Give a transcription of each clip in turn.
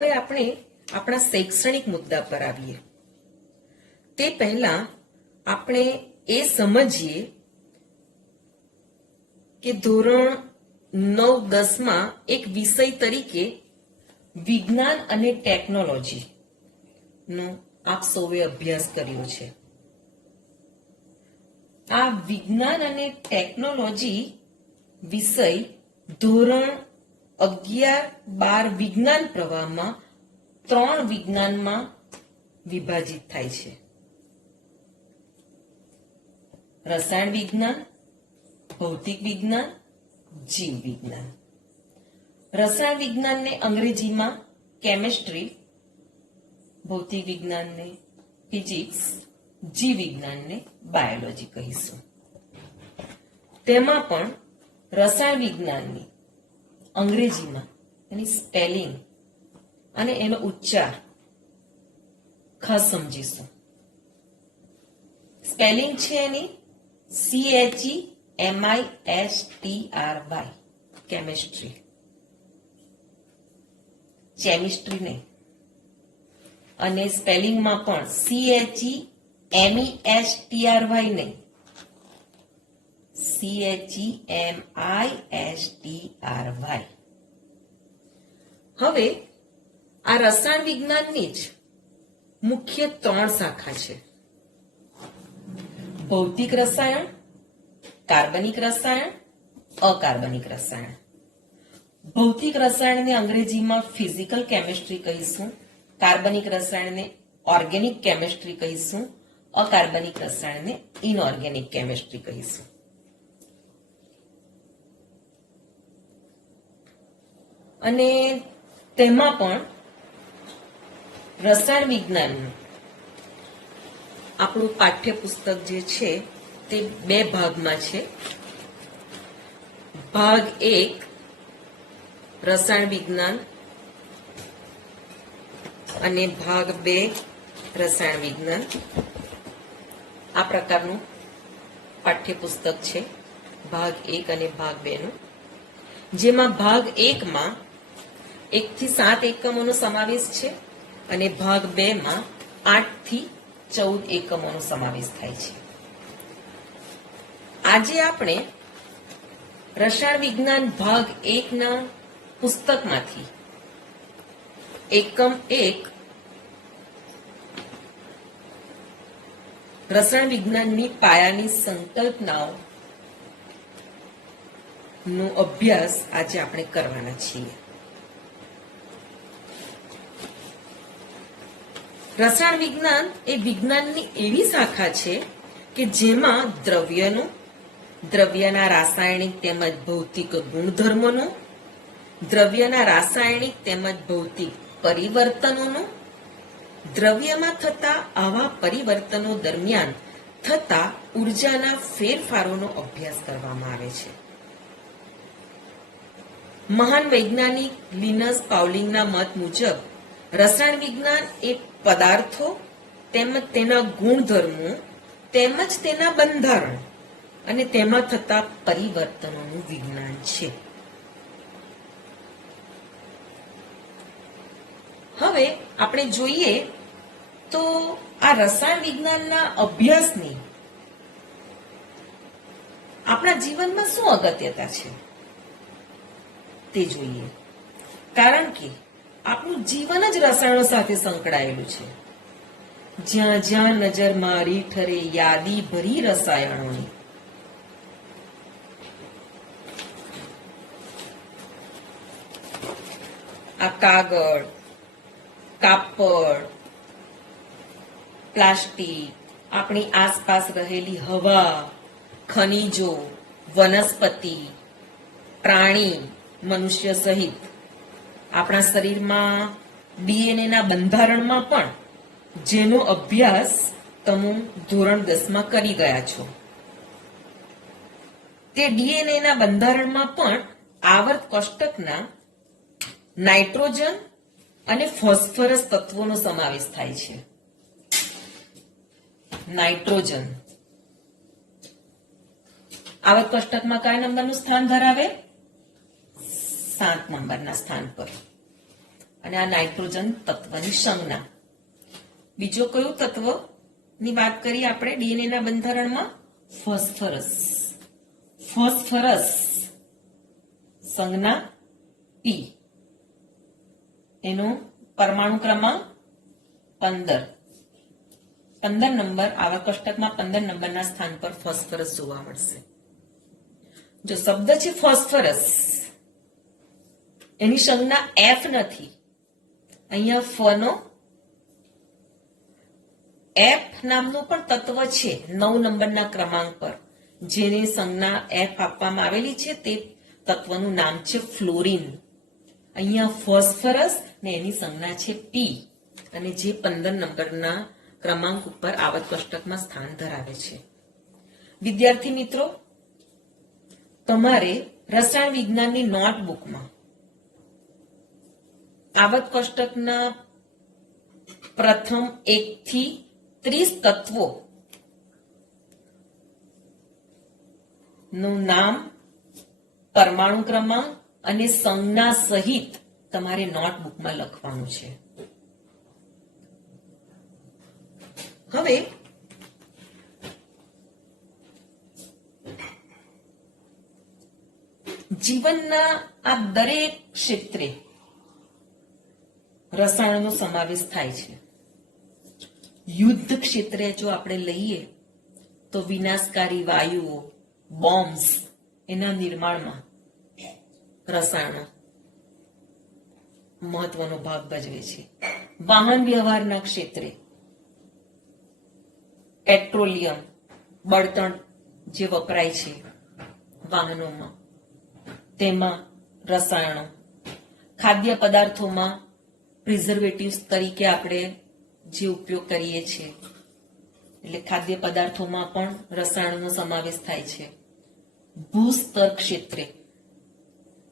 હવે આપણે આપણા શૈક્ષણિક મુદ્દા પર આવીએ તે પહેલા આપણે એ સમજીએ કે ધોરણ 9-10 માં એક વિષય તરીકે વિજ્ઞાન અને ટેકનોલોજી નો આપ સૌએ અભ્યાસ કર્યો છે. આ વિજ્ઞાન અને ટેકનોલોજી વિષય ધોરણ 11-12 વિજ્ઞાન પ્રવાહમાં 3 વિજ્ઞાનમાં વિભાજિત થાય છે. રસાયણ વિજ્ઞાન, ભૌતિક વિજ્ઞાન, જીવ વિજ્ઞાન. રસાયણ વિજ્ઞાનને અંગ્રેજીમાં કેમિસ્ટ્રી, ભૌતિક વિજ્ઞાનને ફિઝિક્સ, જીવ વિજ્ઞાનને બાયોલોજી કહીશું. તેમાં પણ રસાયણ વિજ્ઞાનની અંગ્રેજીમાં એની સ્પેલિંગ અને એનો ઉચ્ચાર ખાસ સમજીશું. સ્પેલિંગ છે એની CHEMISTRY, કેમિસ્ટ્રી. કેમિસ્ટ્રી નહીં. અને સ્પેલિંગમાં પણ CHEMESTRY નહીં, CHEMISTRY. હવે આ રસાયણ વિજ્ઞાનની જ મુખ્ય 3 શાખા છે: ભૌતિક રસાયણ, કાર્બનિક રસાયણ, અકાર્બનિક રસાયણ. ભૌતિક રસાયણને અંગ્રેજીમાં ફિઝિકલ કેમિસ્ટ્રી કહીશું, કાર્બનિક રસાયણને ઓર્ગેનિક કેમિસ્ટ્રી કહીશું, અકાર્બનિક રસાયણને ઇનઓર્ગેનિક કેમિસ્ટ્રી કહીશું. અને તેમાં પણ રસાયણ વિજ્ઞાનનું આપણું પાઠ્યપુસ્તક જે છે તે 2 ભાગમાં છે. ભાગ 1 રસાયણ વિજ્ઞાન અને ભાગ 2 રસાયણ વિજ્ઞાન. આ પ્રકારનું પાઠ્યપુસ્તક છે ભાગ 1 અને ભાગ 2 નું, જેમાં ભાગ 1 માં 1 થી 7 એકમોનો સમાવેશ છે અને ભાગ 2 માં 8 થી 14 એકમોનો સમાવેશ થાય છે. આજે આપણે રસાયણ વિજ્ઞાન ભાગ 1 ના પુસ્તકમાંથી એકમ 1 રસાયણ વિજ્ઞાનની પાયાની સંકલ્પનાઓ નો અભ્યાસ આજે આપણે કરવાના છીએ. રસાયણ વિજ્ઞાન એ વિજ્ઞાનની એવી શાખા છે કે જેમાં દ્રવ્યનું, દ્રવ્યના રાસાયણિક તેમજ ભૌતિક ગુણધર્મોનું, દ્રવ્યના રાસાયણિક તેમજ ભૌતિક પરિવર્તનોનું, દ્રવ્યમાં થતા આવા પરિવર્તનો દરમિયાન થતા ઉર્જાના ફેરફારોનો અભ્યાસ કરવામાં આવે છે. મહાન વૈજ્ઞાનિક લિનસ પાઉલિંગના મત મુજબ રસાયણ વિજ્ઞાન એ પદાર્થો તેમજ તેના ગુણધર્મો તેમજ તેના બંધારણ અને તેમાં થતા પરિવર્તનોનું વિજ્ઞાન છે. હવે આપણે જોઈએ તો આ રસાયણ વિજ્ઞાનના અભ્યાસની આપણા જીવનમાં શું અગત્યતા છે તે જોઈએ. કારણ કે આપણું જીવન જ રસાયણો સાથે સંકળાયેલું છે. જ્યાં જ્યાં નજર મારી ઠરે યાદી ભરી રસાયણોની. આ કાગળ, કાપડ, પ્લાસ્ટિક, આપણી આસપાસ રહેલી હવા, ખનિજો, વનસ્પતિ, પ્રાણી, મનુષ્ય સહિત આપણા શરીરમાં ડીએનએ ના બંધારણમાં પણ જેનો અભ્યાસ તમે ધોરણ 10 માં કરી ગયા છો, તે ડીએનએ ના બંધારણમાં પણ આવર્ત કોષ્ટકના નાઇટ્રોજન અને ફોસ્ફરસ તત્વોનો સમાવેશ થાય છે. નાઇટ્રોજન આવર્ત કોષ્ટકમાં કયા નંબરનું સ્થાન ધરાવે? 7 નંબરના સ્થાન પર. અને આ નાઇટ્રોજન તત્વની સંજ્ઞા. બીજો કયું તત્વ ની વાત કરી આપણે ડીએનએ ના બંધારણમાં? ફોસ્ફરસ. ફોસ્ફરસ સંજ્ઞા પી, એનો પરમાણુ ક્રમાંક 15. 15 નંબર, આવર્ત કોષ્ટકમાં 15 નંબરના સ્થાન પર ફોસ્ફરસ જોવા મળશે. જો શબ્દ છે ફોસ્ફરસ, એની સંજ્ઞા એફ નથી, અહીંયા ફનો એફ નામનું પણ તત્વ છે 9 નંબરના ક્રમાંક પર, જેની સંજ્ઞા એફ આપવામાં આવેલી છે. તે તત્વનું નામ છે ફ્લોરિન. અહીંયા ફોસ્ફરસ ને એની સંજ્ઞા છે પી, અને જે 15 નંબરના ક્રમાંક ઉપર આવર્ત કોષ્ટકમાં સ્થાન ધરાવે છે. વિદ્યાર્થી મિત્રો, તમારે રસાયણ વિજ્ઞાનની નોટબુકમાં આવર્ત કોષ્ટકના પ્રથમ 1 થી 30 તત્વો નું નામ, પરમાણુ ક્રમાંક અને સંજ્ઞા સહિત તમારે નોટબુકમાં લખવાનું છે. હવે જીવનના આ દરેક ક્ષેત્રે રસાયણનો સમાવેશ થાય છે. યુદ્ધ ક્ષેત્રે જો આપણે લઈએ તો વિનાશકારી વાયુઓ, બોમ્બ્સ, એના નિર્માણમાં રસાયણો મહત્વનો ભાગ ભજવે છે. વાહન વ્યવહારના ક્ષેત્રે પેટ્રોલિયમ, બળતણ જે વપરાય છે વાહનોમાં, તેમાં રસાયણો. ખાદ્ય પદાર્થોમાં પ્રિઝર્વેટિવ્સ તરીકે આપણે જે ઉપયોગ કરીએ છીએ, એટલે ખાદ્ય પદાર્થોમાં પણ રસાયણોનો સમાવેશ થાય છે. ભૂસ્તર ક્ષેત્રે,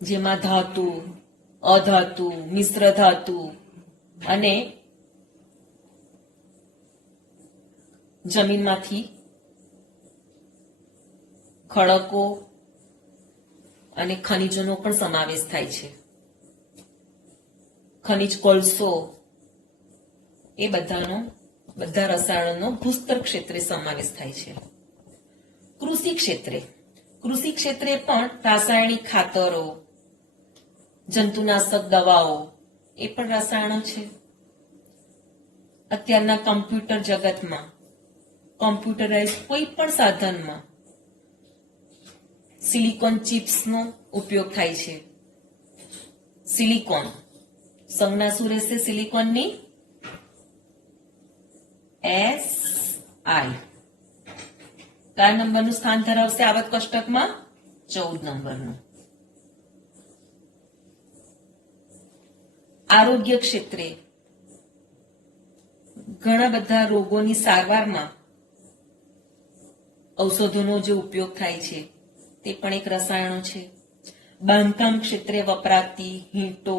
જેમાં ધાતુ, અધાતુ, મિશ્ર ધાતુ અને જમીનમાંથી ખડકો અને ખનિજોનો પણ સમાવેશ થાય છે. ખનિજ કોલસો, એ બધા રસાયણોનો ભૂસ્તર ક્ષેત્રે સમાવેશ થાય છે. કૃષિ ક્ષેત્રે પણ રાસાયણિક ખાતરો, જંતુનાશક દવાઓ, એ પણ રસાયણો છે. અત્યારના કમ્પ્યુટર જગતમાં, કોમ્પ્યુટરાઇઝ કોઈ પણ સાધનમાં સિલિકોન ચિપ્સનો ઉપયોગ થાય છે. સિલિકોન સંજ્ઞા શું રહેશે સિલિકોનની? SI. કયા નંબરનું સ્થાન ધરાવશે આવર્ત કોષ્ટકમાં? 14 નંબરનું. આરોગ્ય ક્ષેત્રે ઘણા બધા રોગોની સારવારમાં ઔષધોનો જે ઉપયોગ થાય છે તે પણ એક રસાયણો છે. બાંધકામ ક્ષેત્રે વપરાતી ઈંટો,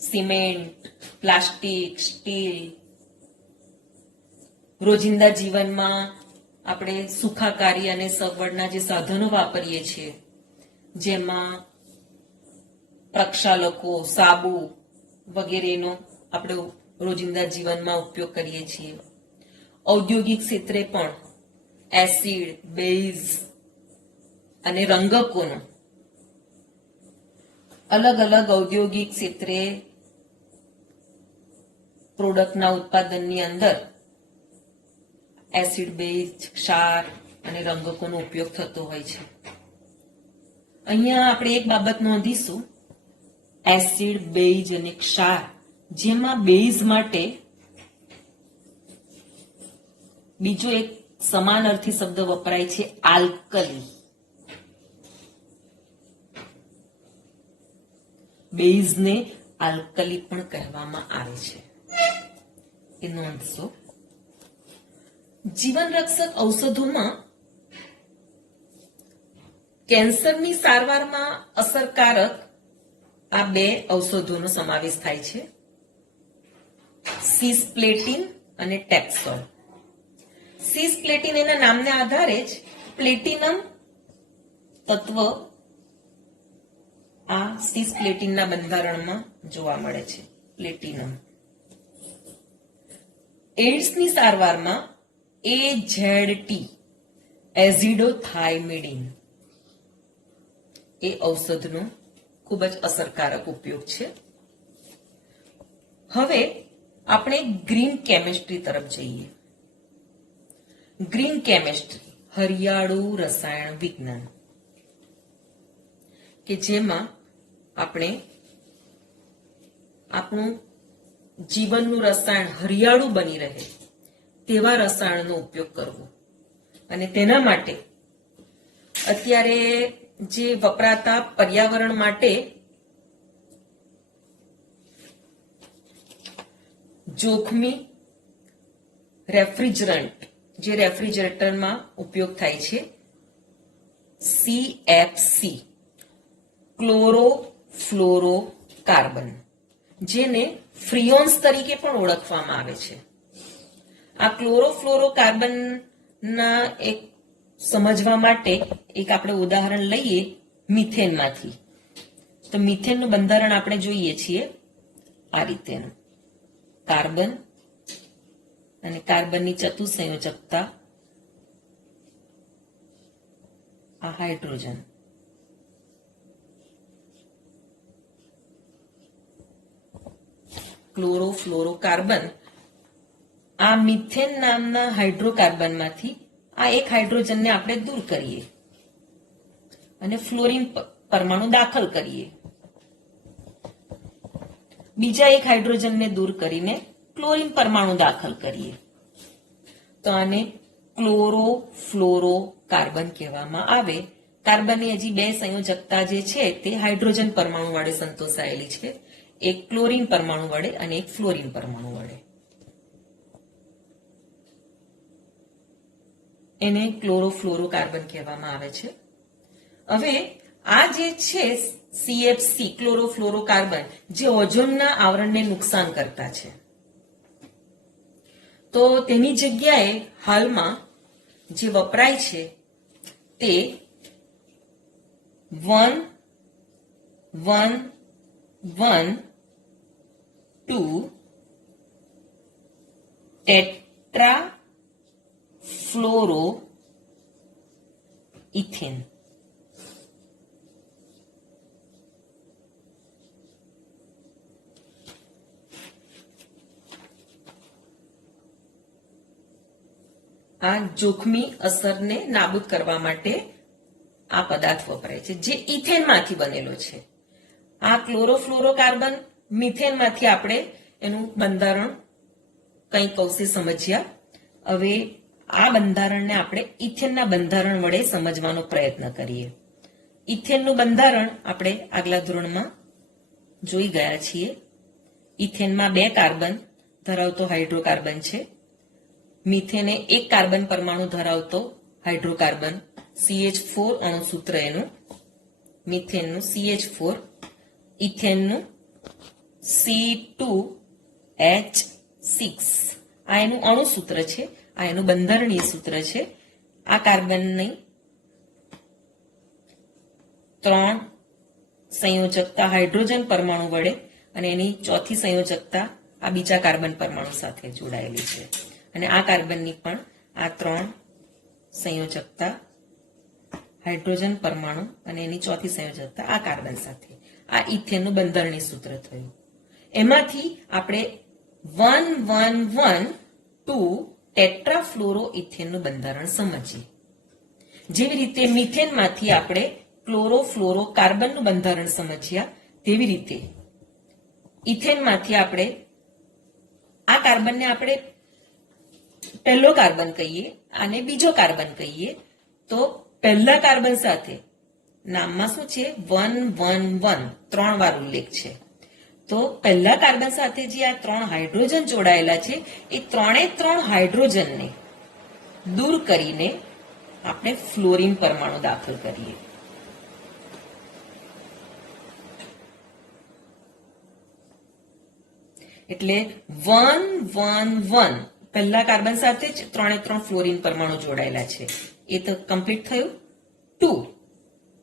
સિમેન્ટ, પ્લાસ્ટિક, સ્ટીલ, રોજિંદા જીવનમાં આપણે સુખાકારી અને સગવડના જે સાધનો વાપરીએ છીએ, જેમાં પ્રક્ષાલકો, સાબુ વગેરેનો આપણે રોજિંદા જીવનમાં ઉપયોગ કરીએ છીએ. ઔદ્યોગિક ક્ષેત્રે પણ એસિડ, બેઝ અને રંગકોનો અલગ અલગ ઔદ્યોગિક ક્ષેત્રે પ્રોડક્ટના ઉત્પાદનની અંદર એસિડ, બેઝ, ક્ષાર અને રંગકોનો ઉપયોગ થતો હોય છે. અહીંયા આપણે એક બાબત નોંધીશું, એસિડ, બેઝ અને ક્ષાર, જેમાં બેઝ માટે બીજો એક સમાનાર્થી શબ્દ વપરાય છે, આલ્કલી. બેઝને આલ્કલી પણ કહેવામાં આવે છે, એ નોંધશો. જીવન રક્ષક ઔષધોમાં કેન્સરની સારવારમાં અસરકારક આ 2 ઔષધોનો સમાવેશ થાય છે, સિસ્પ્લેટિન અને ટેક્સોલ. સિસ્પ્લેટિન એના નામના આધારે જ પ્લેટિનમ તત્વ આ સિસ્પ્લેટિનના બંધારણમાં જોવા મળે છે, પ્લેટિનમ. એઇડ્સની સારવારમાં AZT એઝિડોથાઇમિડિન એ ઔષધનો ખૂબ જ અસરકારક ઉપયોગ છે. હવે આપણે ગ્રીન કેમિસ્ટ્રી તરફ જઈએ. ગ્રીન કેમિસ્ટ્રી હરિયાળુ રસાયણ વિજ્ઞાન કે જેમાં આપણે આપણું જીવનનું રસાયણ હરિયાળું બની રહે તેવા રસાયણનો ઉપયોગ કરવો. અને તેના માટે અત્યારે જે વપરાતા પર્યાવરણ માટે જોખમી રેફ્રિજરન્ટ જે રેફ્રિજરેટરમાં ઉપયોગ થાય છે, CFC ક્લોરોફ્લોરોકાર્બન, જેને ફ્રિયોન્સ તરીકે પણ ઓળખવામાં આવે છે. આ ક્લોરોફ્લોરોકાર્બનના એક સમજવા માટે એક આપણે ઉદાહરણ લઈએ મિથેનમાંથી. તો મિથેનનું બંધારણ આપણે જોઈએ છીએ આ રીતેનું. કાર્બન અને કાર્બનની ચતુસંયોજકતા આ હાઇડ્રોજન. ક્લોરોફ્લોરોકાર્બન આ મિથેન નામના હાઇડ્રોકાર્બનમાંથી આ એક હાઇડ્રોજનને આપણે દૂર કરીએ અને ફ્લોરિન પરમાણુ દાખલ કરીએ. બીજા એક હાઇડ્રોજનને દૂર કરીને ક્લોરીન પરમાણુ દાખલ કરીએ તો આને ક્લોરોફ્લોરોકાર્બન કહેવામાં આવે. કાર્બનની હજી બે સંયોજકતા જે છે તે હાઇડ્રોજન પરમાણુ વડે સંતોષાયેલી છે, એક ક્લોરીન પરમાણુ વડે અને એક ફ્લોરીન પરમાણુ વડે. એને ક્લોરોફ્લોરોકાર્બન કહેવામાં આવે છે. હવે આ જે છે CFC ક્લોરોફ્લોરોકાર્બન જે ઓઝોનના આવરણને નુકસાન કરતા છે, તો તેની જગ્યાએ હાલમાં જે વપરાય છે તે 1,1,1,2 ટેટ્રા ફ્લોરો ઇથેન. આ જોખમી અસરને નાબૂદ કરવા માટે આ પદાર્થ વપરાય છે જે ઇથેનમાંથી બનેલો છે. આ ક્લોરોફ્લોરોકાર્બન મિથેનમાંથી આપણે એનું બંધારણ કંઈક અંશે સમજ્યા. હવે આ બંધારણને આપણે ઇથેનના બંધારણ વડે સમજવાનો પ્રયત્ન કરીએ. ઇથેનનું બંધારણ આપણે આગલા ધોરણમાં જોઈ ગયા છીએ. ઇથેનમાં 2 કાર્બન ધરાવતો હાઇડ્રોકાર્બન છે. મિથેને 1 કાર્બન પરમાણુ ધરાવતો હાઇડ્રોકાર્બન, CH4 અણુસૂત્ર એનું. મિથેનનું CH4, ઇથેનનું C2H6 આ એનું અણુસૂત્ર છે, આ એનું બંધારણીય સૂત્ર છે. આ કાર્બનની 3 સંયોજકતા હાઇડ્રોજન પરમાણુ વડે અને એની ચોથી સંયોજકતા આ બીજા કાર્બન પરમાણુ સાથે જોડાયેલી છે. અને આ કાર્બનની પણ આ 3 સંયોજકતા હાઇડ્રોજન પરમાણુ અને એની ચોથી સંયોજકતા આ કાર્બન સાથે. આ ઇથેનનું બંધારણીય સૂત્ર થયું. એમાંથી આપણે 1,1,1,2 ટેટ્રાફ્લોરો ઇથેનનું બંધારણ સમજીએ. જેવી રીતે મિથેનમાંથી આપણે ક્લોરોફ્લોરોકાર્બનનું બંધારણ સમજ્યા, તેવી રીતે ઇથેનમાંથી આપણે આ કાર્બનને આપણે પહેલો કાર્બન કહીએ અને બીજો કાર્બન કહીએ. તો પહેલા કાર્બન સાથે નામમાં શું છે 1,1,1 3 વાર ઉલ્લેખ છે. તો પહેલા કાર્બન સાથે જે આ 3 હાઇડ્રોજન જોડાયેલા છે એ 3 હાઇડ્રોજનને દૂર કરીને આપણે ફ્લોરીન પરમાણુ દાખલ કરીએ. એટલે 1,1,1 પહેલા કાર્બન સાથે જ 3 ફ્લોરીન પરમાણુ જોડાયેલા છે, એ તો કમ્પ્લીટ થયું. 2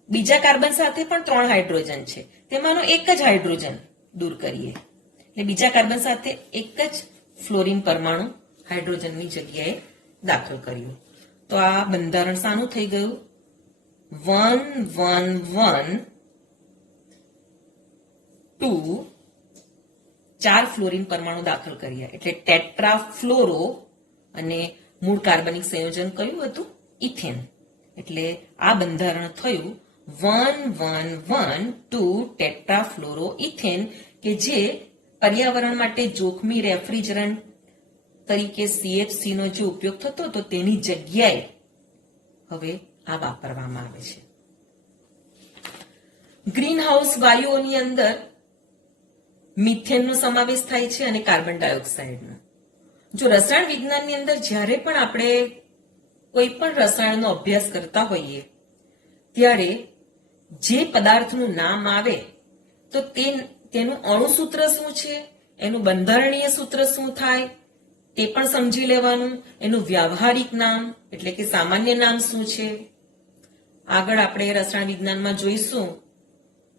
બીજા કાર્બન સાથે પણ 3 હાઇડ્રોજન છે, તેમાંનો એક જ હાઇડ્રોજન દૂર કરીએ એટલે બીજા કાર્બન સાથે એક જ ફ્લોરીન પરમાણુ હાઇડ્રોજનની જગ્યાએ દાખલ કર્યું. તો આ બંધારણ શાનું થઈ ગયું? 111 2 4 ફ્લોરીન પરમાણુ દાખલ કર્યા એટલે ટેટ્રાફ્લોરો અને મૂળ કાર્બનિક સંયોજન કયું હતું? ઇથેન. એટલે આ બંધારણ થયું 111 ટેટ્રાફ્લોરો ઇથેન કે જે પર્યાવરણ માટે જોખમી રેફ્રિજરન્ટ તરીકે CHC નો જે ઉપયોગ થતો હતો તેની જગ્યાએ હવે આ વાપરવામાં આવે છે. ગ્રીન હાઉસ વાયુઓની અંદર મિથેનનો સમાવેશ થાય છે અને કાર્બન ડાયોક્સાઇડનો. જો રસાયણ વિજ્ઞાનની અંદર જ્યારે પણ આપણે કોઈ પણ રસાયણનો અભ્યાસ કરતા હોઈએ ત્યારે જે પદાર્થનું નામ આવે તો તેનું અણુસૂત્ર શું છે, એનું બંધારણીય સૂત્ર શું થાય તે પણ સમજી લેવાનું, એનું વ્યાવહારિક નામ એટલે કે સામાન્ય નામ શું છે. આગળ આપણે રસાયણ વિજ્ઞાનમાં જોઈશું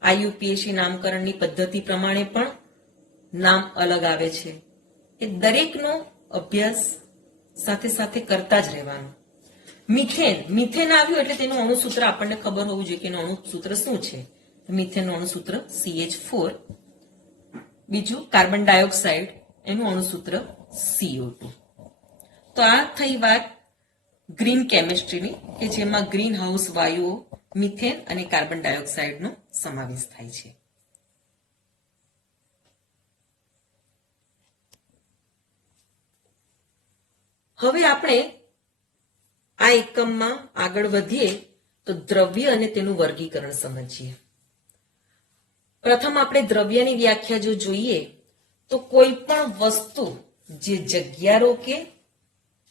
IUPAC નામકરણની પદ્ધતિ પ્રમાણે પણ નામ અલગ આવે છે. એ દરેકનો અભ્યાસ સાથે સાથે કરતા જ રહેવાનું. મિથેન આવ્યું એટલે તેનું અણુસૂત્ર આપણને ખબર હોવું જોઈએ કે એનું અણુસૂત્ર શું છે. મિથેનનું અણુસૂત્ર CH4. બીજું કાર્બન ડાયોક્સાઇડ, એનું અણુસૂત્ર CO2. તો આ થઈ વાત ગ્રીન કેમિસ્ટ્રીની કે જેમાં ગ્રીન હાઉસ વાયુઓ મિથેન અને કાર્બન ડાયોક્સાઇડનો સમાવેશ થાય છે. હવે આપણે આ એકમમાં આગળ વધીએ તો દ્રવ્ય અને તેનું વર્ગીકરણ સમજીએ. પ્રથમ આપણે દ્રવ્યની વ્યાખ્યા જો જોઈએ તો કોઈ પણ વસ્તુ જે જગ્યા રોકે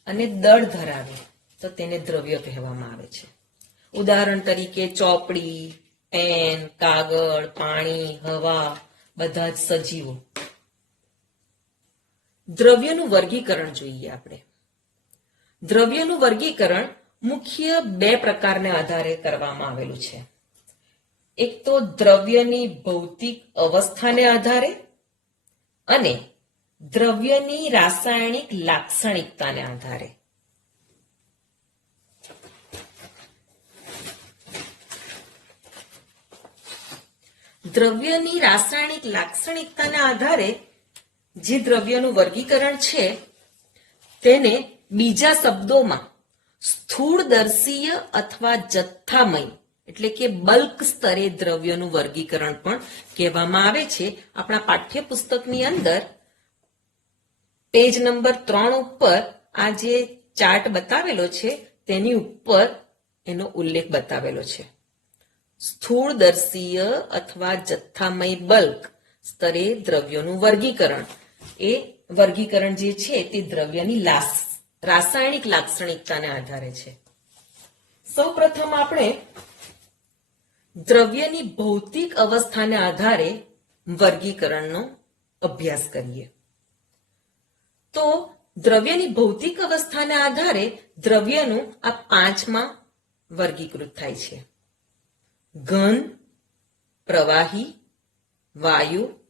અને દળ ધરાવે તો તેને દ્રવ્ય કહેવામાં આવે છે. ઉદાહરણ તરીકે ચોપડી, પેન, કાગળ, પાણી, હવા બધા જ સજીવો. દ્રવ્યનું વર્ગીકરણ જોઈએ આપણે. દ્રવ્યનું વર્ગીકરણ મુખ્ય બે પ્રકારના આધારે કરવામાં આવેલું છે. એક તો દ્રવ્યની ભૌતિક અવસ્થાને આધારે અને દ્રવ્યની રાસાયણિક લાક્ષણિકતાને આધારે. દ્રવ્યની રાસાયણિક લાક્ષણિકતાના આધારે જે દ્રવ્યનું વર્ગીકરણ છે તેને બીજા શબ્દોમાં સ્થૂળદર્શીય અથવા જથ્થામય એટલે કે બલ્ક સ્તરે દ્રવ્યનું વર્ગીકરણ પણ કહેવામાં આવે છે. આપણા પાઠ્યપુસ્તકની અંદર પેજ નંબર 3 ઉપર આ જે ચાર્ટ બતાવેલો છે તેની ઉપર એનો ઉલ્લેખ બતાવેલો છે. સ્થૂળદર્શીય અથવા જથ્થામય બલ્ક સ્તરે દ્રવ્યોનું વર્ગીકરણ. એ વર્ગીકરણ જે છે તે દ્રવ્યની રાસાયણિક લાક્ષણિકતાને આધારે છે. સૌપ્રથમ આપણે દ્રવ્યની ભૌતિક અવસ્થાને આધારે વર્ગીકરણનો અભ્યાસ કરીએ. તો દ્રવ્યની ભૌતિક અવસ્થાને આધારે દ્રવ્યનું આ 5માં વર્ગીકૃત થાય છે. ઘન, પ્રવાહી, વાયુ,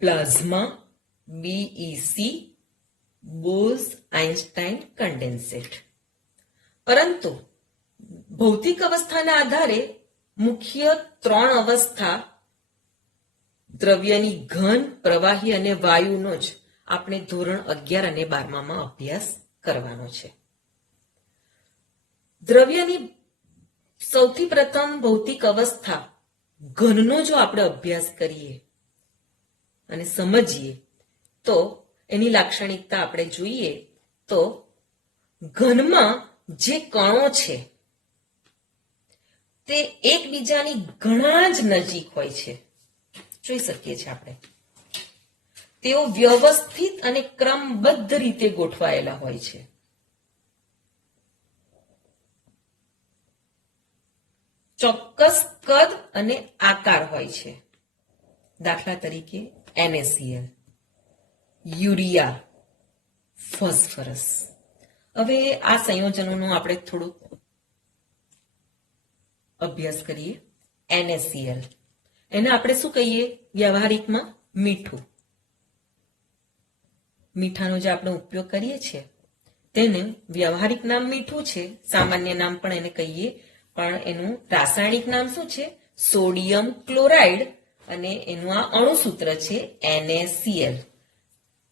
પ્લાઝમા, BEC, બોઝ-આઇન્સ્ટાઇન કન્ડેન્સેટ. પરંતુ ભૌતિક અવસ્થાના આધારે મુખ્ય 3 અવસ્થા દ્રવ્યની ઘન, પ્રવાહી અને વાયુનો જ આપણે ધોરણ 11 અને 12માં અભ્યાસ કરવાનો છે. દ્રવ્યની સૌથી પ્રથમ ભૌતિક અવસ્થા ઘનનો જો આપણે અભ્યાસ કરીએ અને સમજીએ તો એની લાક્ષણિકતા આપણે જોઈએ તો ઘનમાં જે કણો છે તે એકબીજાની ઘણા જ નજીક હોય છે. જોઈ શકીએ છીએ આપણે. તેઓ વ્યવસ્થિત અને ક્રમબદ્ધ રીતે ગોઠવાયેલા હોય છે. ચોક્કસ કદ અને આકાર હોય છે. દાખલા તરીકે NaCl, યુરિયા, ફોસ્ફરસ. હવે આ સંયોજનોનો આપણે થોડુંક અભ્યાસ કરીએ. NaCl એને આપણે શું કહીએ? વ્યવહારિકમાં મીઠું, મીઠાનો જે આપણે ઉપયોગ કરીએ છીએ તેને વ્યવહારિક નામ મીઠું છે, સામાન્ય નામ પણ એને કહીએ, પણ એનું રાસાયણિક નામ શું છે? સોડિયમ ક્લોરાઇડ, અને એનું આ અણુસૂત્ર છે NaCl.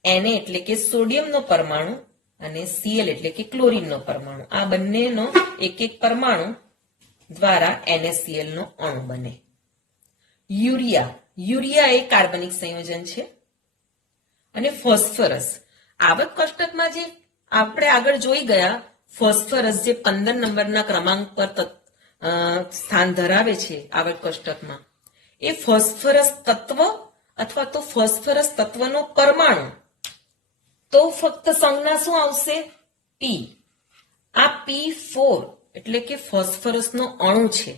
Na એટલે કે સોડિયમનો પરમાણુ અને Cl એટલે કે ક્લોરીનનો પરમાણુ. આ બંનેનો એક એક પરમાણુ દ્વારા NaCl નો અણુ બને. યુરિયા, યુરિયા એ કાર્બનિક સંયોજન છે. અને ફોસ્ફરસ, આવક કોષ્ટકમાં જે આપણે આગળ જોઈ ગયા, ફોસ્ફરસ જે 15 નંબરના ક્રમાંક પર સ્થાન ધરાવે છે આવક કોષ્ટકમાં, એ ફોસ્ફરસ તત્વ અથવા તો ફોસ્ફરસ તત્વનો પરમાણુ, તો ફક્ત સંજ્ઞા શું આવશે? પી. આ P4 એટલે કે ફોસ્ફરસનો અણુ છે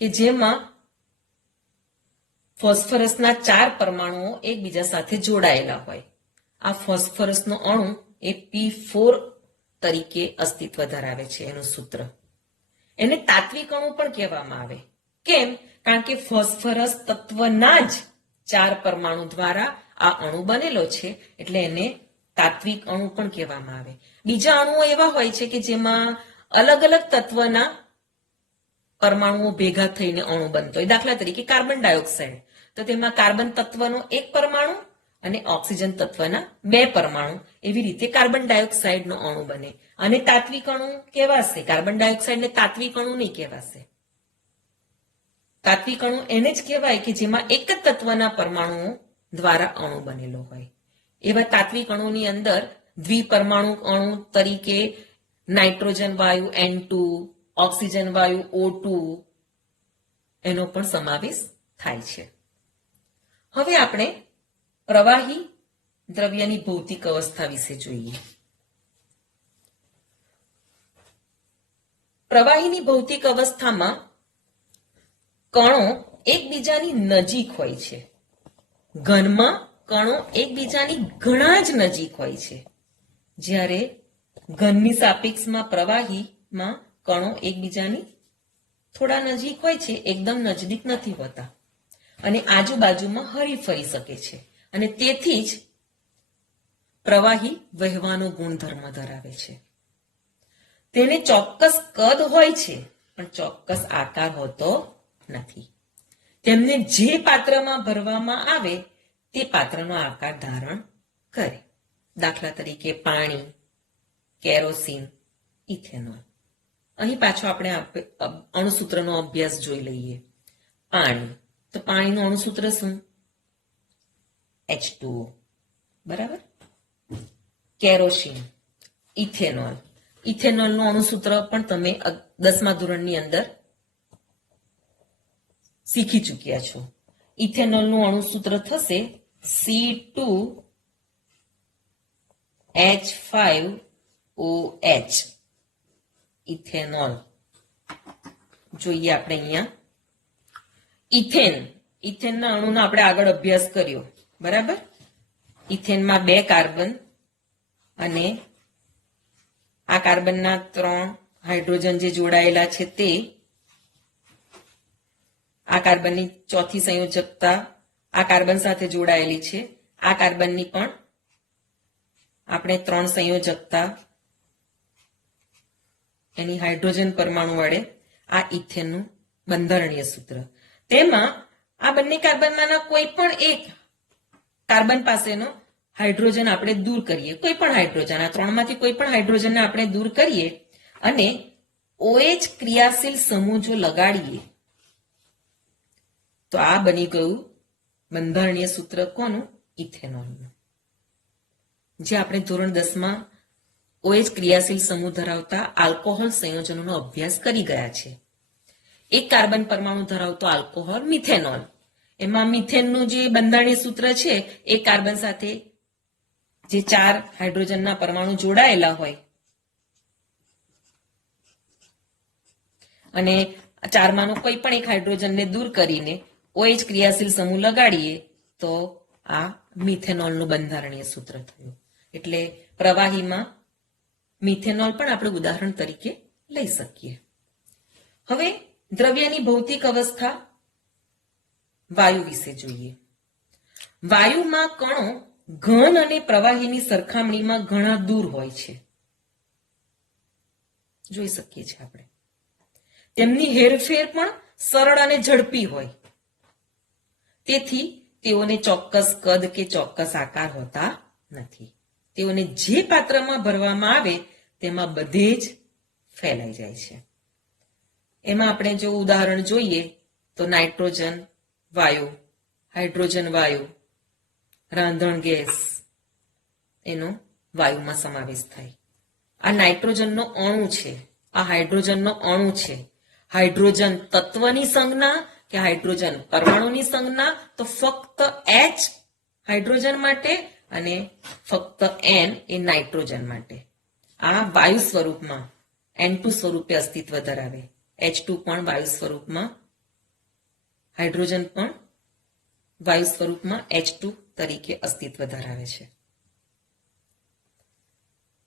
કે જેમાં ફોસ્ફરસના 4 પરમાણુઓ એકબીજા સાથે જોડાયેલા હોય. આ ફોસ્ફરસનો અણુ એ P4 તરીકે અસ્તિત્વ ધરાવે છે. એનું સૂત્ર, એને તાત્વિક અણુ પણ કહેવામાં આવે. કેમ? કારણ કે ફોસ્ફરસ તત્વના જ 4 પરમાણુ દ્વારા આ અણુ બનેલો છે, એટલે એને તાત્વિક અણુ પણ કહેવામાં આવે. બીજા અણુઓ એવા હોય છે કે જેમાં અલગ અલગ તત્વના પરમાણુઓ ભેગા થઈને અણુ બનતો હોય. દાખલા તરીકે કાર્બન ડાયોક્સાઇડ, તો તેમાં કાર્બન તત્વનો 1 પરમાણુ અને ઓક્સિજન તત્વના 2 પરમાણુ, એવી રીતે કાર્બન ડાયોક્સાઇડનો અણુ બને. અને તાત્વિક અણુ કહેવાશે. કાર્બન ડાયોક્સાઇડને તાત્વિક અણુ નહીં કહેવાશે. તાત્વિક અણુ એને જ કહેવાય કે જેમાં એક જ તત્વના પરમાણુઓ દ્વારા અણુ બનેલો હોય. એવા તાત્વિક અણુની અંદર દ્વિપરમાણુ અણુ તરીકે નાઇટ્રોજન વાયુ N2, ઓક્સિજન વાયુ O2 એનો પણ સમાવેશ થાય છે. હવે આપણે પ્રવાહી દ્રવ્યની ભૌતિક અવસ્થા વિશે જોઈએ. પ્રવાહીની ભૌતિક અવસ્થામાં કણો એકબીજાની નજીક હોય છે. ઘનમાં કણો એકબીજાની ઘણા જ નજીક હોય છે, જ્યારે ઘનની સાપેક્ષમાં પ્રવાહીમાં કણો એકબીજાની થોડા નજીક હોય છે, એકદમ નજીક નથી હોતા અને આજુબાજુમાં હરી ફરી શકે છે. અને તેથી જ પ્રવાહી વહેવાનો ગુણધર્મ ધરાવે છે. તેને ચોક્કસ કદ હોય છે પણ ચોક્કસ આકાર હોતો નથી. તેમને જે પાત્રમાં ભરવામાં આવે તે પાત્રનો આકાર ધારણ કરે. દાખલા તરીકે પાણી, કેરોસીન, ઇથેનોલ. અહીં પાછો આપણે અણુસૂત્રનો અભ્યાસ જોઈ લઈએ. પાણી, તો પાણીનું અણુસૂત્ર શું? H2O, બરાબર. Kerosene, ethanol. ઇથેનોલનું અણુસૂત્ર પણ તમે 10મા ધોરણની અંદર શીખી ચૂક્યા છો. ઇથેનોલનું અણુસૂત્ર થશે C2H5OH. ઇથેનોલ જોઈએ આપણે અહીંયા. ઇથેનના અણુનો આપણે આગળ અભ્યાસ કર્યો, બરાબર. ઇથેનમાં 2 કાર્બન અને આ કાર્બનના 3 હાઇડ્રોજન જે જોડાયેલા છે તે, આ કાર્બનની ચોથી સંયોજકતા આ કાર્બન સાથે જોડાયેલી છે. આ કાર્બનની પણ આપણે 3 સંયોજકતા એની હાઇડ્રોજન પરમાણુ વડે આ ઇથેનનું બંધારણીય સૂત્ર. તેમાં આ બંને કાર્બનમાંના કોઈ પણ એક કાર્બન પાસેનો હાઇડ્રોજન આપણે દૂર કરીએ, કોઈ પણ હાઇડ્રોજન, આ 3માંથી કોઈ પણ હાઇડ્રોજનને આપણે દૂર કરીએ અને OH ક્રિયાશીલ સમૂહ જો લગાડીએ તો આ બની ગયું બંધારણીય સૂત્ર કોનું? ઇથેનોલનું. જે આપણે ધોરણ 10માં OH ક્રિયાશીલ સમૂહ ધરાવતા આલ્કોહોલ સંયોજનોનો અભ્યાસ કરી ગયા છે. એક કાર્બન પરમાણુ ધરાવતો આલ્કોહોલ મિથેનોલ. એમાં મિથેનનું જે બંધારણીય સૂત્ર છે એ કાર્બન સાથે જે 4 હાઇડ્રોજનના પરમાણુ જોડાયેલા હોય અને 4માંનો કોઈ પણ એક હાઇડ્રોજનને દૂર કરીને OH ક્રિયાશીલ સમૂહ લગાડીએ તો આ મિથેનોલનું બંધારણીય સૂત્ર થયું. એટલે પ્રવાહીમાં મિથેનોલ પણ આપણે ઉદાહરણ તરીકે લઈ શકીએ. હવે દ્રવ્યની ભૌતિક અવસ્થા વાયુ વિશે જોઈએ. વાયુમાં કણો ઘન અને પ્રવાહીની સરખામણીમાં ઘણા દૂર હોય છે, જોઈ શકીએ છીએ આપણે. તેમની હેરફેર પણ સરળ અને ઝડપી હોય, તેથી તેઓને ચોક્કસ કદ કે ચોક્કસ આકાર હોતા નથી. તેઓને જે પાત્રમાં ભરવામાં આવે તેમાં બધે જ ફેલાઈ જાય છે. એમાં આપણે જો ઉદાહરણ જોઈએ તો નાઇટ્રોજન વાયુ, હાઇડ્રોજન વાયુ, રાંધણ ગેસ એનો વાયુમાં સમાવેશ થાય. આ નાઇટ્રોજનનો અણુ છે, આ હાઇડ્રોજનનો અણુ છે. હાઇડ્રોજન તત્વની સંજ્ઞા કે હાઇડ્રોજન પરમાણુની સંજ્ઞા તો ફક્ત H હાઇડ્રોજન માટે અને ફક્ત N એ નાઇટ્રોજન માટે. આ વાયુ સ્વરૂપમાં N2 સ્વરૂપે અસ્તિત્વ ધરાવે. H2 પણ વાયુ સ્વરૂપમાં, હાઇડ્રોજન પણ વાયુ સ્વરૂપમાં H2 તરીકે અસ્તિત્વ ધરાવે છે.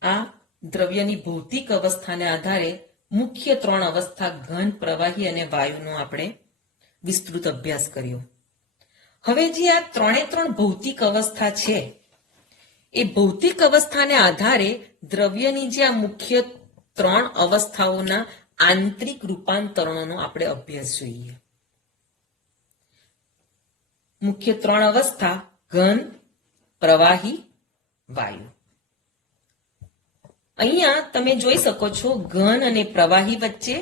આ દ્રવ્યની ભૌતિક અવસ્થાને આધારે મુખ્ય 3 અવસ્થા ઘન, પ્રવાહી અને વાયુનો આપણે વિસ્તૃત અભ્યાસ કર્યો. હવે જે આ 3 ભૌતિક અવસ્થા છે એ ભૌતિક અવસ્થાને આધારે દ્રવ્યની જે આ મુખ્ય 3 અવસ્થાઓના આંતરિક રૂપાંતરણોનો આપણે અભ્યાસ જોઈએ. મુખ્ય 3 અવસ્થા ઘન, પ્રવાહી, વાયુ. અહીંયા તમે જોઈ શકો છો ઘન અને પ્રવાહી વચ્ચે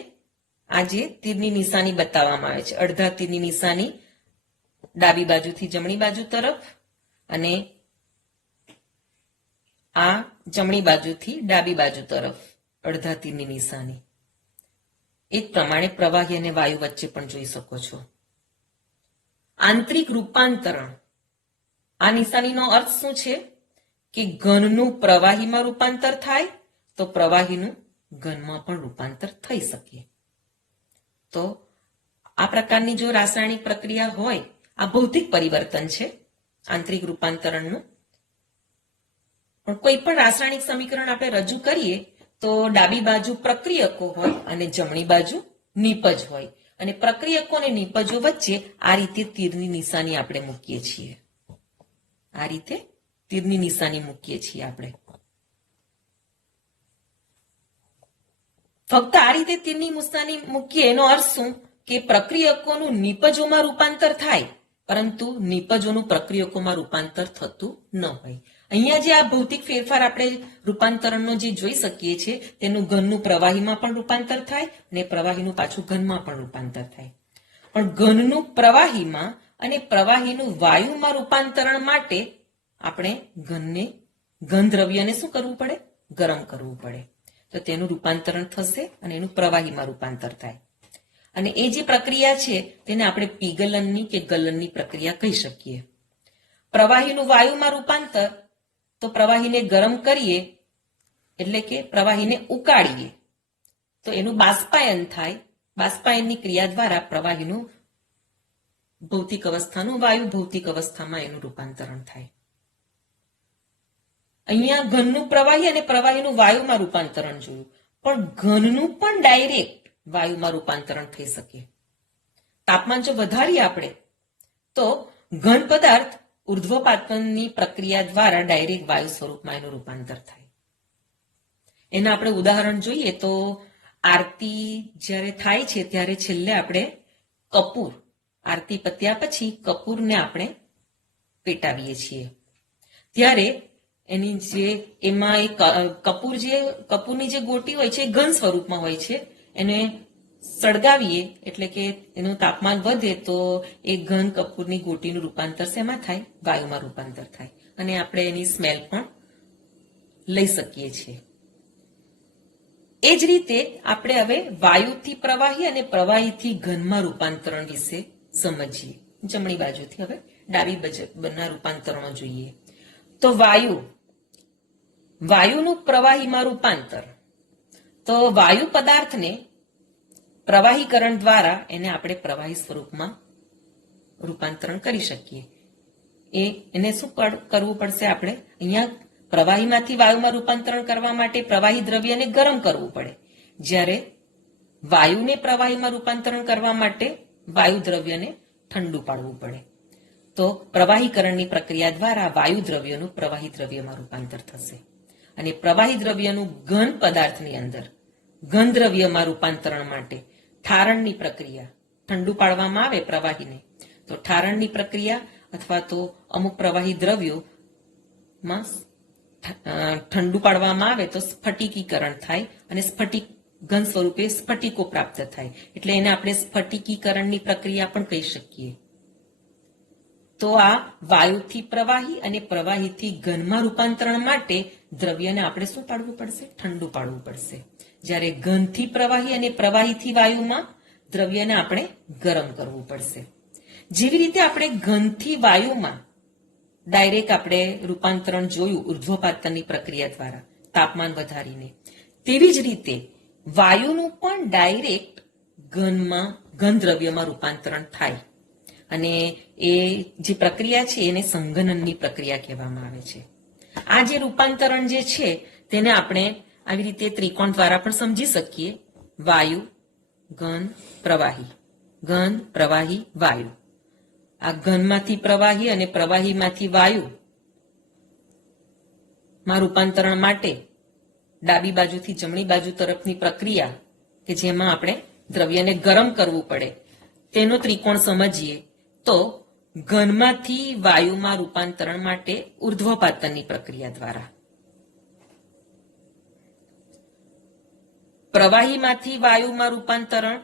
આ જે તીરની નિશાની બતાવવામાં આવે છે, અડધા તીરની નિશાની ડાબી બાજુથી જમણી બાજુ તરફ અને આ જમણી બાજુથી ડાબી બાજુ તરફ અડધા તીરની નિશાની. એ જ પ્રમાણે પ્રવાહી અને વાયુ વચ્ચે પણ જોઈ શકો છો. આંતરિક રૂપાંતરણ, આ નિશાનીનો અર્થ શું છે કે ઘનનું પ્રવાહીમાં રૂપાંતર થાય તો પ્રવાહીનું ઘનમાં પણ રૂપાંતર થઈ શકે. તો આ પ્રકારની જો રાસાયણિક પ્રક્રિયા હોય, આ ભૌતિક પરિવર્તન છે આંતરિક રૂપાંતરણનું. પણ કોઈ પણ રાસાયણિક સમીકરણ આપણે રજૂ કરીએ તો ડાબી બાજુ પ્રક્રિયકો હોય અને જમણી બાજુ નિપજ હોય, અને પ્રક્રિયકો અને નિપજો વચ્ચે આ રીતે તીરની નિશાની આપણે મૂકીએ છીએ. આ રીતે તીરની નિશાની મૂકીએ છીએ આપણે. ફક્ત આ રીતે તીરની નિશાની મૂકીએ એનો અર્થ શું કે પ્રક્રિયકોનું નિપજોમાં રૂપાંતર થાય, પરંતુ નિપજોનું પ્રક્રિયકોમાં રૂપાંતર થતું ન હોય. અહીંયા જે આ ભૌતિક ફેરફાર આપણે રૂપાંતરણનો જે જોઈ શકીએ છીએ તેનું ઘનનું પ્રવાહીમાં પણ રૂપાંતર થાય અને પ્રવાહીનું પાછું ઘનમાં પણ રૂપાંતર થાય. પણ ઘનનું પ્રવાહીમાં અને પ્રવાહીનું વાયુમાં રૂપાંતરણ માટે આપણે ઘન દ્રવ્યને શું કરવું પડે? ગરમ કરવું પડે. તો તેનું રૂપાંતરણ થશે અને એનું પ્રવાહીમાં રૂપાંતર થાય. અને એ જે પ્રક્રિયા છે તેને આપણે પીગલનની કે ગલનની પ્રક્રિયા કહી શકીએ. પ્રવાહીનું વાયુમાં રૂપાંતર તો પ્રવાહીને ગરમ કરીએ એટલે કે પ્રવાહીને ઉકાળીએ તો એનું બાષ્પાયન થાય. બાષ્પાયનની ક્રિયા દ્વારા પ્રવાહીનું ભૌતિક અવસ્થાનું વાયુ ભૌતિક અવસ્થામાં એનું રૂપાંતરણ થાય. અહીંયા ઘનનું પ્રવાહી અને પ્રવાહીનું વાયુમાં રૂપાંતરણ જોયું, પણ ઘનનું પણ ડાયરેક્ટ વાયુમાં રૂપાંતરણ થઈ શકે. તાપમાન જો વધારીએ આપણે તો ઘન પદાર્થ ઉર્ધ્વપાતનની પ્રક્રિયા દ્વારા ડાયરેક્ટ વાયુ સ્વરૂપમાં એનું રૂપાંતર થાય. એના આપણે ઉદાહરણ જોઈએ તો આરતી જ્યારે થાય છે ત્યારે છેલ્લે આપણે કપૂર, આરતી પત્યા પછી કપૂરને આપણે પેટાવીએ છીએ ત્યારે એની જે એમાં એક કપૂરની જે ગોટી હોય છે એ ઘન સ્વરૂપમાં હોય છે. એને સળગાવીએ એટલે કે એનું તાપમાન વધે તો એ ઘન કપૂરની ગોટીનું રૂપાંતર શેમાં થાય? વાયુમાં રૂપાંતર થાય અને આપણે એની સ્મેલ પણ લઈ શકીએ છીએ. એ જ રીતે આપણે હવે વાયુથી પ્રવાહી અને પ્રવાહીથી ઘનમાં રૂપાંતરણ વિશે સમજીએ. જમણી બાજુથી હવે ડાબી બાજુના રૂપાંતરણો જોઈએ તો વાયુનું પ્રવાહીમાં રૂપાંતર. તો વાયુ પદાર્થને પ્રવાહીકરણ દ્વારા એને આપણે પ્રવાહી સ્વરૂપમાં રૂપાંતરણ કરી શકીએ. એને શું કરવું પડશે? આપણે અહીંયા પ્રવાહીમાંથી વાયુમાં રૂપાંતરણ કરવા માટે પ્રવાહી દ્રવ્યને ગરમ કરવું પડે, જ્યારે વાયુને પ્રવાહીમાં રૂપાંતરણ કરવા માટે વાયુ દ્રવ્યને ઠંડુ પાડવું પડે. તો પ્રવાહીકરણની પ્રક્રિયા દ્વારા વાયુ દ્રવ્યનું પ્રવાહી દ્રવ્યમાં રૂપાંતર થશે અને પ્રવાહી દ્રવ્યનું ઘન પદાર્થની અંદર ઘન દ્રવ્યમાં રૂપાંતરણ માટે ઠારણની પ્રક્રિયા, ઠંડુ પાડવામાં આવે પ્રવાહીને તો ઠારણની પ્રક્રિયા અથવા તો અમુક પ્રવાહી દ્રવ્યોમાં ઠંડુ પાડવામાં આવે તો સ્ફટિકીકરણ થાય અને સ્ફટિક ઘન સ્વરૂપે સ્ફટિકો પ્રાપ્ત થાય, એટલે એને આપણે સ્ફટિકીકરણની પ્રક્રિયા પણ કહી શકીએ. તો આ વાયુથી પ્રવાહી અને પ્રવાહીથી ઘનમાં રૂપાંતરણ માટે દ્રવ્યને આપણે શું પાડવું પડશે? ઠંડુ પાડવું પડશે. જ્યારે ઘનથી પ્રવાહી અને પ્રવાહીથી વાયુમાં દ્રવ્યને આપણે ગરમ કરવું પડશે. જેવી રીતે આપણે ઘનથી વાયુમાં ડાયરેક્ટ આપણે રૂપાંતરણ જોયું ઉર્ધ્વપાતનની પ્રક્રિયા દ્વારા તાપમાન વધારીને, તેવી જ રીતે વાયુનું પણ ડાયરેક્ટ ઘન દ્રવ્યમાં રૂપાંતરણ થાય અને એ જે પ્રક્રિયા છે એને સંઘનનની પ્રક્રિયા કહેવામાં આવે છે. આ જે રૂપાંતરણ જે છે તેને આપણે આવી રીતે ત્રિકોણ દ્વારા પણ સમજી શકીએ. વાયુ, ઘન, પ્રવાહી, ઘન, પ્રવાહી, વાયુ. આ ઘનમાંથી પ્રવાહી અને પ્રવાહીમાંથી વાયુ માં રૂપાંતરણ માટે ડાબી બાજુથી જમણી બાજુ તરફની પ્રક્રિયા કે જેમાં આપણે દ્રવ્યને ગરમ કરવું પડે તેનો ત્રિકોણ સમજીએ તો ઘનમાંથી વાયુમાં રૂપાંતરણ માટે ઉર્ધ્વપાતનની પ્રક્રિયા દ્વારા, પ્રવાહીમાંથી વાયુમાં રૂપાંતરણ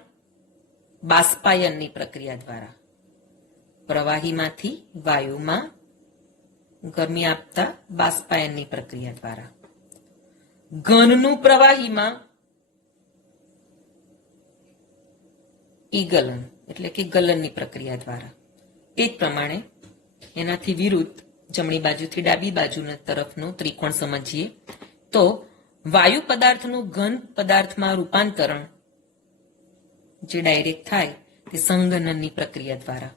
બાષ્પાયનની પ્રક્રિયા દ્વારા, પ્રવાહીમાંથી વાયુમાં ગરમી આપતા બાષ્પાયનની પ્રક્રિયા દ્વારા, ઘનનું પ્રવાહીમાં ઈગલન એટલે કે ગલનની પ્રક્રિયા દ્વારા. તે જ પ્રમાણે એનાથી વિરુદ્ધ જમણી બાજુથી ડાબી બાજુના તરફનો ત્રિકોણ સમજીએ તો વાયુ પદાર્થનું ઘન પદાર્થમાં રૂપાંતરણ જે ડાયરેક્ટ થાય તે સંઘનનની પ્રક્રિયા દ્વારા,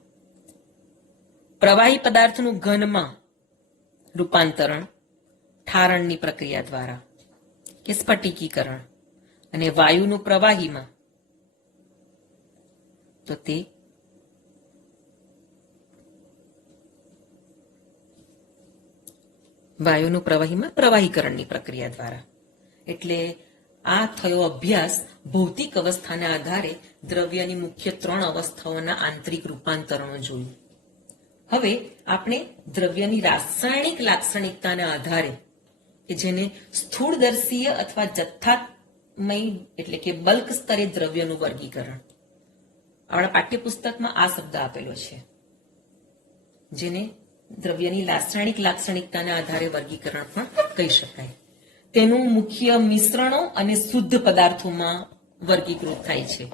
પ્રવાહી પદાર્થનું ઘનમાં રૂપાંતરણ ઠારણની પ્રક્રિયા દ્વારા કે સ્ફટિકીકરણ, અને વાયુનું પ્રવાહીમાં તો તે વાયુનું પ્રવાહીમાં પ્રવાહીકરણની પ્રક્રિયા દ્વારા. એટલે આ થયો અભ્યાસ ભૌતિક અવસ્થાના આધારે દ્રવ્યની મુખ્ય 3 અવસ્થાઓના આંતરિક રૂપાંતરણો જોયું. હવે આપણે દ્રવ્યની રાસાયણિક લાક્ષણિકતાના આધારે કે જેને સ્થૂળદર્શીય અથવા જથ્થામય એટલે કે બલ્ક સ્તરે દ્રવ્યનું વર્ગીકરણ, આપણા પાઠ્યપુસ્તકમાં આ શબ્દ આપેલો છે, જેને દ્રવ્યની રાસાયણિક લાક્ષણિકતાના આધારે વર્ગીકરણ પણ કહી શકાય. તેનું મુખ્ય મિશ્રણો અને શુદ્ધ પદાર્થોમાં વર્ગીકૃત થાય છે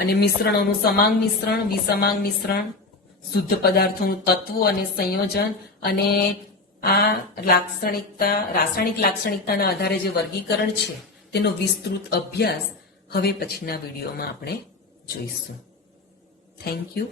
અને મિશ્રણોનું સમાંગ મિશ્રણ, વિસમાંગ મિશ્રણ, શુદ્ધ પદાર્થોનું તત્વો અને સંયોજન અને આ રાસાયણિક લાક્ષણિકતાના આધારે જે વર્ગીકરણ છે તેનો વિસ્તૃત અભ્યાસ હવે પછીના વિડીયોમાં આપણે જોઈશું. Thank you.